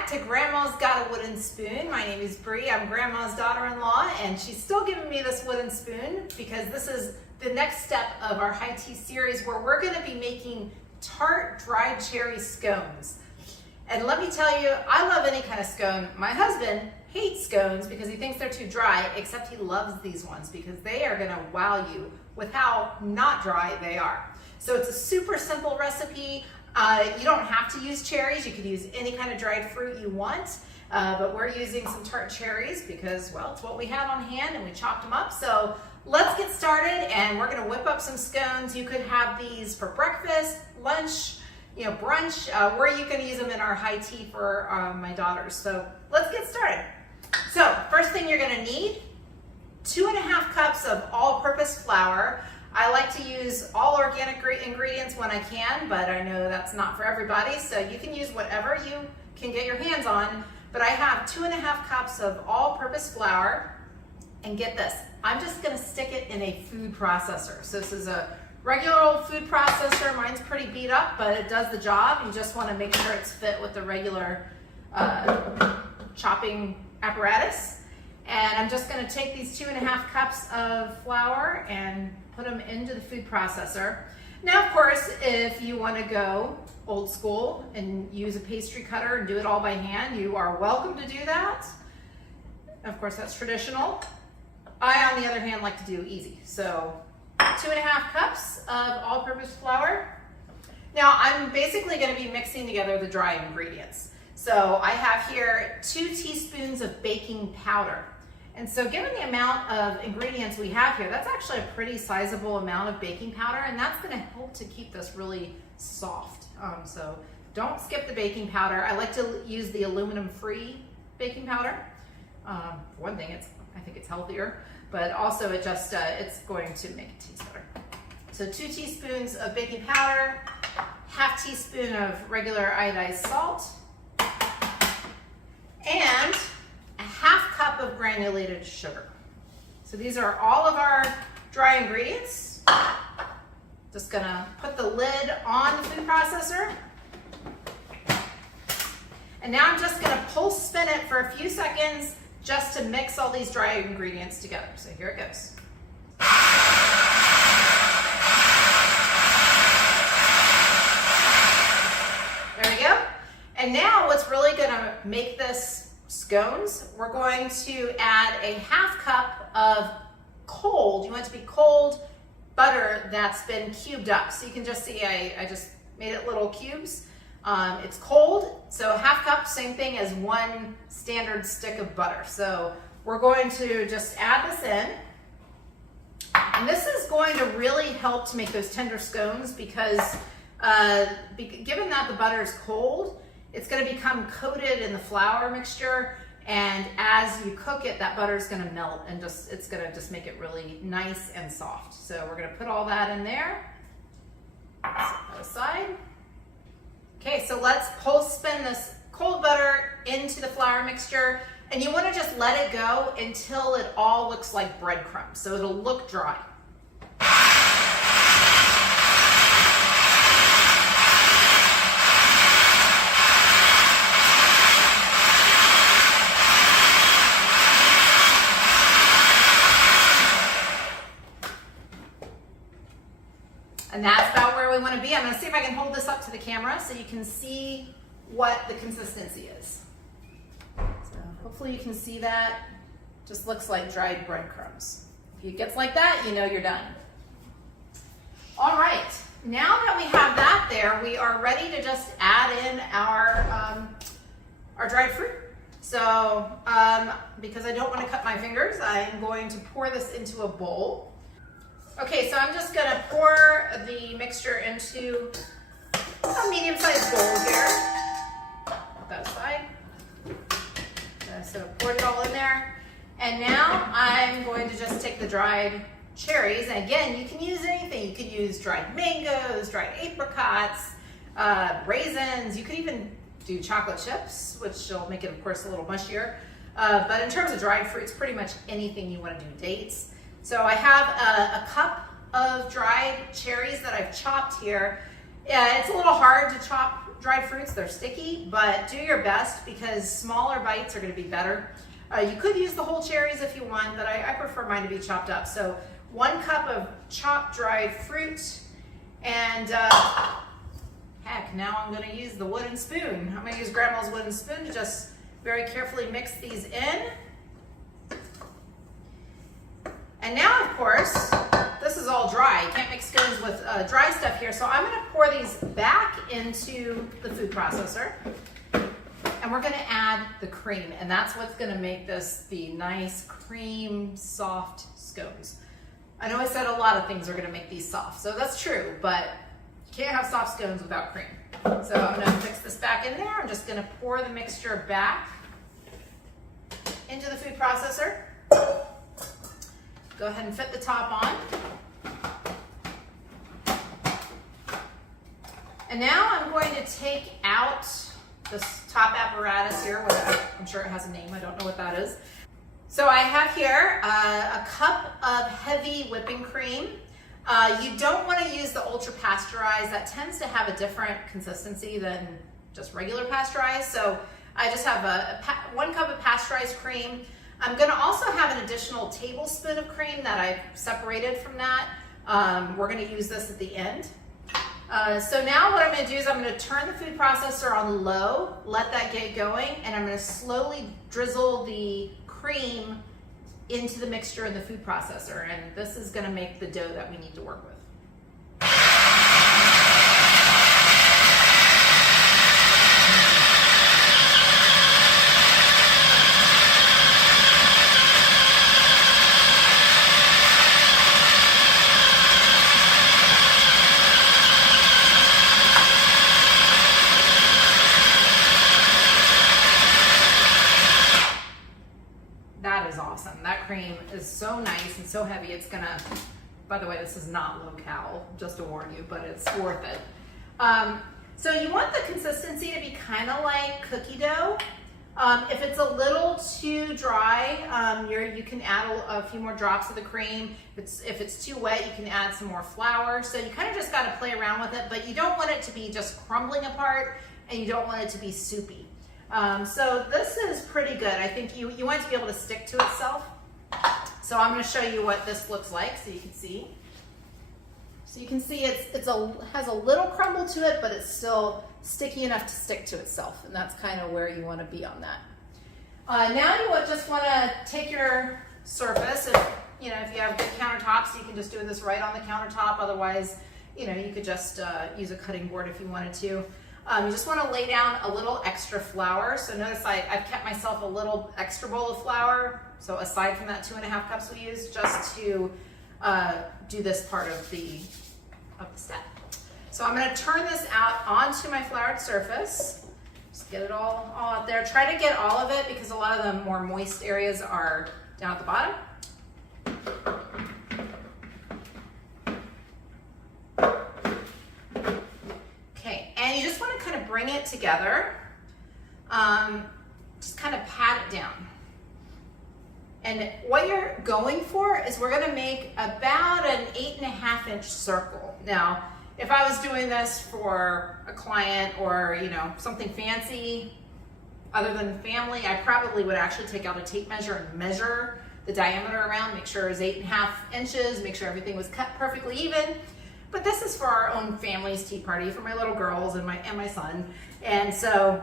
back to Grandma's Got a Wooden Spoon. My name is Bree. I'm Grandma's daughter-in-law, and she's still giving me this wooden spoon because this is the next step of our high tea series where we're going to be making tart dried cherry scones. And let me tell you, I love any kind of scone. My husband hates scones because he thinks they're too dry, except he loves these ones because they are going to wow you with how not dry they are. So it's a super simple recipe. You don't have to use cherries. You could use any kind of dried fruit you want, but we're using some tart cherries because, well, it's what we had on hand and we chopped them up. So let's get started, and we're going to whip up some scones. You could have these for breakfast, lunch, brunch. We're going to use them in our high tea for my daughters. So let's get started. So first thing you're going to need, 2.5 cups of all-purpose flour. I like to use all organic ingredients when I can, but I know that's not for everybody, so you can use whatever you can get your hands on. But I have 2.5 cups of all-purpose flour, and get this, I'm just gonna stick it in a food processor. So this is a regular old food processor. Mine's pretty beat up, but it does the job. You just wanna make sure it's fit with the regular chopping apparatus. And I'm just gonna take these 2.5 cups of flour and put them into the food processor. Now, of course, if you want to go old school and use a pastry cutter and do it all by hand, you are welcome to do that. Of course, that's traditional. I, on the other hand, like to do easy. So 2.5 cups of all-purpose flour. Now, I'm basically going to be mixing together the dry ingredients. So I have here 2 teaspoons of baking powder. And so given the amount of ingredients we have here, that's actually a pretty sizable amount of baking powder, and that's going to help to keep this really soft. So don't skip the baking powder. I like to use the aluminum-free baking powder. For one thing, I think it's healthier, but also it's going to make it taste better. So 2 teaspoons of baking powder, 1/2 teaspoon of regular iodized salt, and 1/2 cup of granulated sugar. So these are all of our dry ingredients. Just gonna put the lid on the food processor. And now I'm just gonna pulse spin it for a few seconds just to mix all these dry ingredients together. So here it goes. There we go. And now what's really gonna make this scones, we're going to add a 1/2 cup of cold, you want it to be cold, butter that's been cubed up. So you can just see I just made it little cubes. It's cold, so 1/2 cup, same thing as 1 standard stick of butter. So we're going to just add this in. And this is going to really help to make those tender scones because given that the butter is cold, it's going to become coated in the flour mixture, and as you cook it, that butter is going to melt and it's going to just make it really nice and soft. So we're going to put all that in there. Set that aside. Okay, so let's pulse spin this cold butter into the flour mixture, and you want to just let it go until it all looks like breadcrumbs, so it'll look dry. And that's about where we want to be. I'm going to see if I can hold this up to the camera so you can see what the consistency is. So hopefully you can see that. Just looks like dried breadcrumbs. If it gets like that, you know you're done. All right, now that we have that there, we are ready to just add in our dried fruit. So because I don't want to cut my fingers, I'm going to pour this into a bowl. Okay, so I'm just gonna pour the mixture into a medium-sized bowl here. That side. So poured it all in there. And now I'm going to just take the dried cherries. And again, you can use anything. You could use dried mangoes, dried apricots, raisins. You could even do chocolate chips, which will make it, of course, a little mushier. But in terms of dried fruits, pretty much anything you want to do. Dates. So I have a cup of dried cherries that I've chopped here. It's a little hard to chop dried fruits, they're sticky, but do your best because smaller bites are gonna be better. You could use the whole cherries if you want, but I prefer mine to be chopped up. So 1 cup of chopped dried fruit, and heck, now I'm gonna use the wooden spoon. I'm gonna use Grandma's wooden spoon to just very carefully mix these in. And now, of course, this is all dry. You can't make scones with dry stuff here. So I'm gonna pour these back into the food processor. And we're gonna add the cream. And that's what's gonna make this the nice cream, soft scones. I know I said a lot of things are gonna make these soft. So that's true, but you can't have soft scones without cream. So I'm gonna mix this back in there. I'm just gonna pour the mixture back into the food processor. Go ahead and fit the top on. And now I'm going to take out this top apparatus here. I'm sure it has a name, I don't know what that is. So I have here a cup of heavy whipping cream. You don't want to use the ultra pasteurized. That tends to have a different consistency than just regular pasteurized. So I just have 1 cup of pasteurized cream. I'm gonna also have an additional tablespoon of cream that I've separated from that. We're gonna use this at the end. So now what I'm gonna do is I'm gonna turn the food processor on low, let that get going, and I'm gonna slowly drizzle the cream into the mixture in the food processor. And this is gonna make the dough that we need to work with. That is awesome. That cream is so nice and so heavy. It's gonna, by the way, this is not low-cal, just to warn you, but it's worth it. So you want the consistency to be kind of like cookie dough. If it's a little too dry, you can add a few more drops of the cream. If it's too wet, you can add some more flour. So you kind of just got to play around with it, but you don't want it to be just crumbling apart, and you don't want it to be soupy. So this is pretty good. I think you want it to be able to stick to itself. So I'm going to show you what this looks like so you can see. So you can see it has a little crumble to it, but it's still sticky enough to stick to itself. And that's kind of where you want to be on that. Now you just want to take your surface. If you have good countertops, you can just do this right on the countertop. Otherwise, you could just use a cutting board if you wanted to. You just want to lay down a little extra flour. So notice I've kept myself a little extra bowl of flour. So aside from that 2.5 cups we used, just to do this part of the step. So I'm going to turn this out onto my floured surface. Just get it all out there. Try to get all of it because a lot of the more moist areas are down at the bottom. And you just want to kind of bring it together, just kind of pat it down. And what you're going for is we're going to make about an 8.5-inch circle. Now, if I was doing this for a client or, something fancy other than family, I probably would actually take out a tape measure and measure the diameter around, make sure it was 8.5 inches, make sure everything was cut perfectly even. But this is for our own family's tea party, for my little girls and my son. And so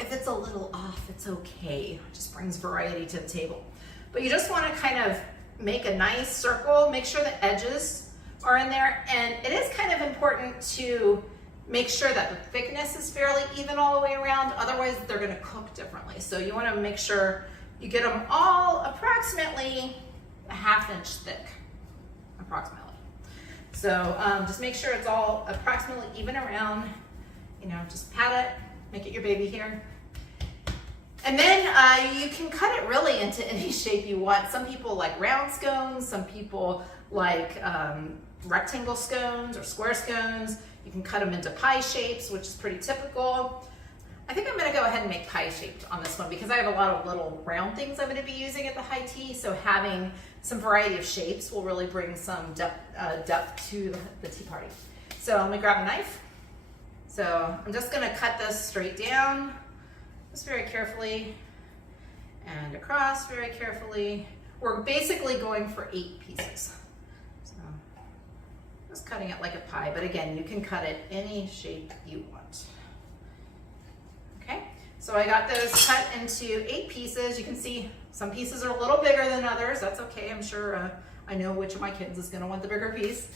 if it's a little off, it's okay. It just brings variety to the table. But you just want to kind of make a nice circle, make sure the edges are in there. And it is kind of important to make sure that the thickness is fairly even all the way around. Otherwise, they're going to cook differently. So you want to make sure you get them all approximately a 1/2 inch thick, approximately. So just make sure it's all approximately even around, just pat it, make it your baby here. And then you can cut it really into any shape you want. Some people like round scones, some people like rectangle scones or square scones. You can cut them into pie shapes, which is pretty typical. I think I'm gonna go ahead and make pie shaped on this one because I have a lot of little round things I'm gonna be using at the high tea. So having some variety of shapes will really bring some depth to the tea party. So I'm gonna grab a knife. So I'm just gonna cut this straight down, just very carefully, and across very carefully. We're basically going for 8 pieces. So just cutting it like a pie, but again, you can cut it any shape you want. Okay, so I got those cut into 8 pieces. You can see some pieces are a little bigger than others. That's okay, I'm sure I know which of my kids is gonna want the bigger piece.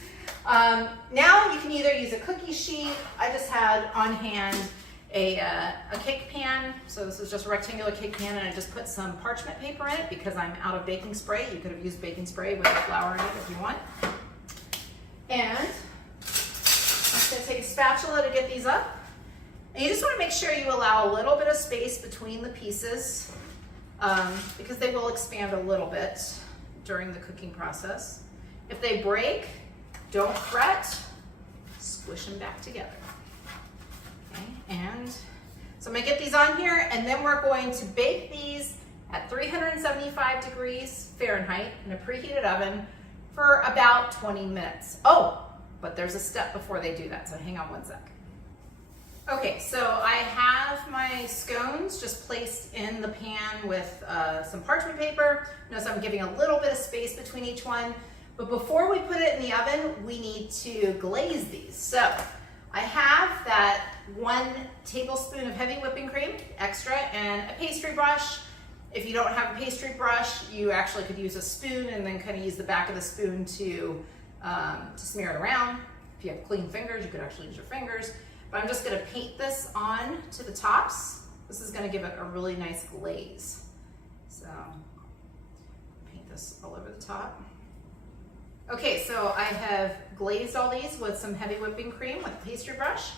Now you can either use a cookie sheet. I just had on hand a cake pan. So this is just a rectangular cake pan, and I just put some parchment paper in it because I'm out of baking spray. You could have used baking spray with the flour in it if you want. And I'm just gonna take a spatula to get these up. And you just wanna make sure you allow a little bit of space between the pieces because they will expand a little bit during the cooking process. If they break, don't fret, squish them back together. Okay, and so I'm gonna get these on here, and then we're going to bake these at 375 degrees Fahrenheit in a preheated oven for about 20 minutes. Oh, but there's a step before they do that, so hang on one sec. Okay, so I have my scones just placed in the pan with some parchment paper. Notice I'm giving a little bit of space between each one. But before we put it in the oven, we need to glaze these. So I have that 1 tablespoon of heavy whipping cream extra and a pastry brush. If you don't have a pastry brush, you actually could use a spoon and then kind of use the back of the spoon to smear it around. If you have clean fingers, you could actually use your fingers. But I'm just gonna paint this on to the tops. This is gonna give it a really nice glaze. So paint this all over the top. Okay, so I have glazed all these with some heavy whipping cream with a pastry brush.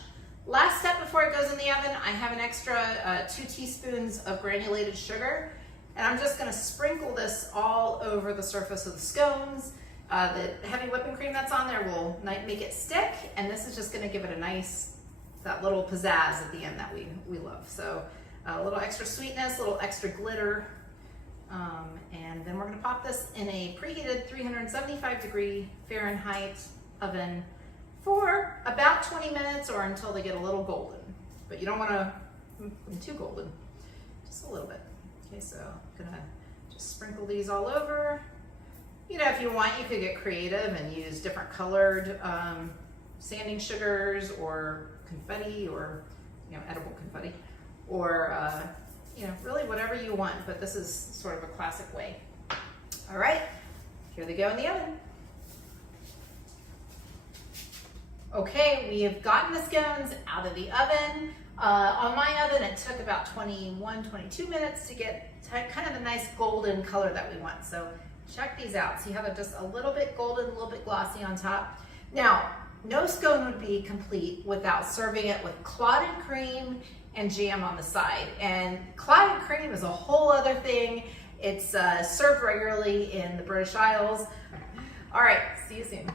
Last step before it goes in the oven, I have an extra 2 teaspoons of granulated sugar, and I'm just gonna sprinkle this all over the surface of the scones. The heavy whipping cream that's on there will make it stick, and this is just gonna give it a nice, that little pizzazz at the end that we love. So a little extra sweetness, a little extra glitter. And then we're gonna pop this in a preheated 375 degree Fahrenheit oven for about 20 minutes or until they get a little golden. But you don't wanna make them too golden, just a little bit. Okay, so I'm gonna just sprinkle these all over. You know, if you want, you could get creative and use different colored sanding sugars or confetti, or, you know, edible confetti, or you know, really whatever you want, but this is sort of a classic way. All right, here they go in the oven. Okay, we have gotten the scones out of the oven. On my oven, it took about 21, 22 minutes to get kind of a nice golden color that we want. So check these out. See how they're just a little bit golden, a little bit glossy on top. Now, no scone would be complete without serving it with clotted cream and jam on the side. And clotted cream is a whole other thing. It's served regularly in the British Isles. All right, see you soon.